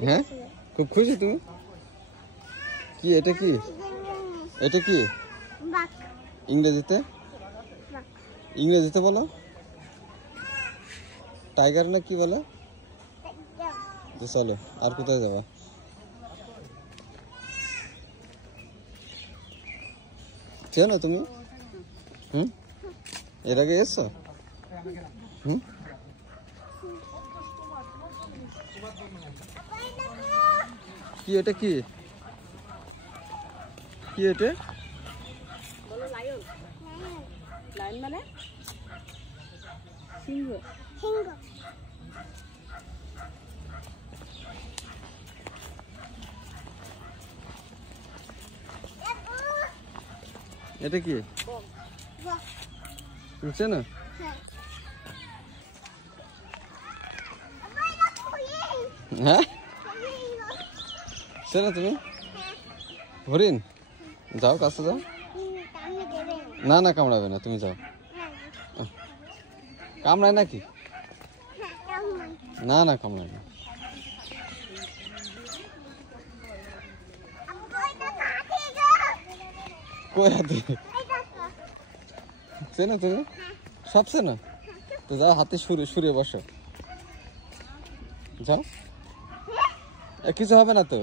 হ্যাঁ খুব খুশি তুমি কি এটা কি এটা কি ইংরেজিতে বলো টাইগার না কি বলে তো চলো আর কোথায় যাবা চেনো তুমি এর আগে এসছো কি এটা কি কি এটা বলো লায়ন লায়ন মানে সিংহ সিংহ এটা কি বুঝছে না হ্যাঁ চেনো তুমি হরিণ যাও কাছে যাও না না কামড়াবে না তুমি যাও কামড়ায় নাকি না না কামড়ায় না কই হাতে চেনো তুমি সব চেনো তো যাও হাতে সরিয়ে বসো যাও কিছু হবে না তো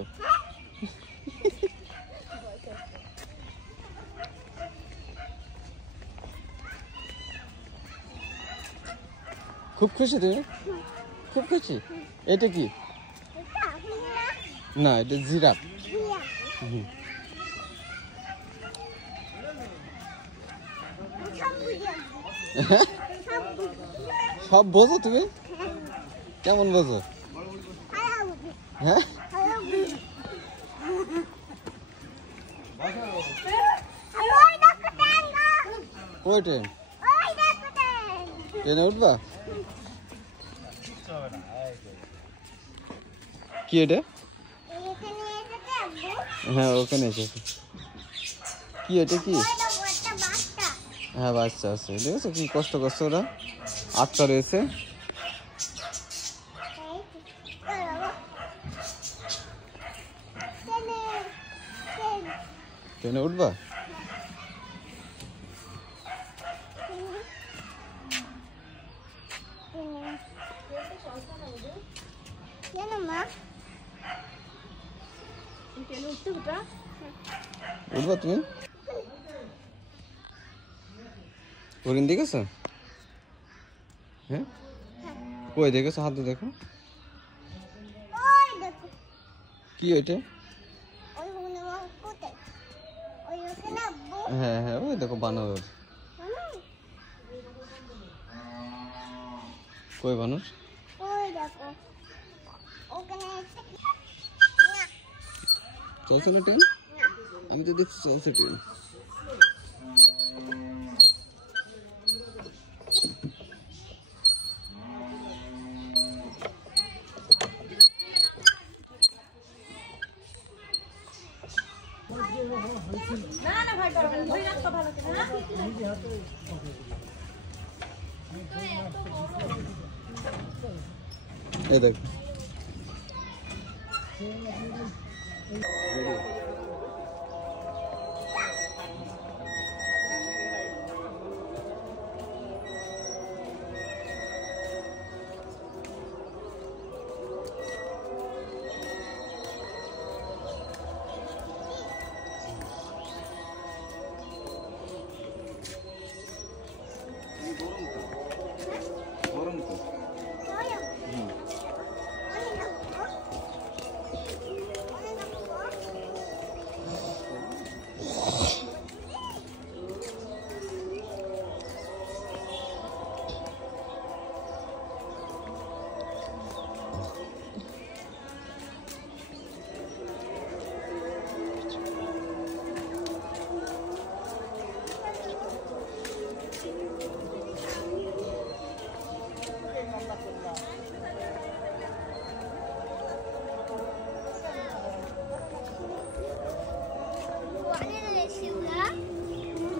খুব খুশি তুমি খুব খুশি এটা কি না এটা জিরাফ সব বোঝো তুমি কেমন বোঝো হ্যাঁ কই ট্রেন ট্রেনে উঠবা কি এটা হ্যাঁ ওখানে এসেছে কি এটা কি হ্যাঁ বাচ্চা আছে দেখেছো কি কষ্ট করছে ওরা আটকা রয়েছে ট্রেনে উঠবা উঠবা তুমি হরিণ দেখেছো হ্যাঁ কই দেখেছো হাতে দেখো কি ওইটা হ্যাঁ হ্যাঁ ওই দেখো বানর কই বানর চলছে না ট্রেন আমি তো দেখছি চলছে ট্রেন এই দেখ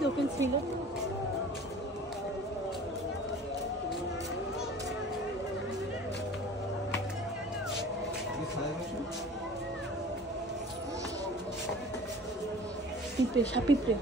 দক্ষিণ ছিল পিঁপড়ে, সাপ পিঁপড়ে।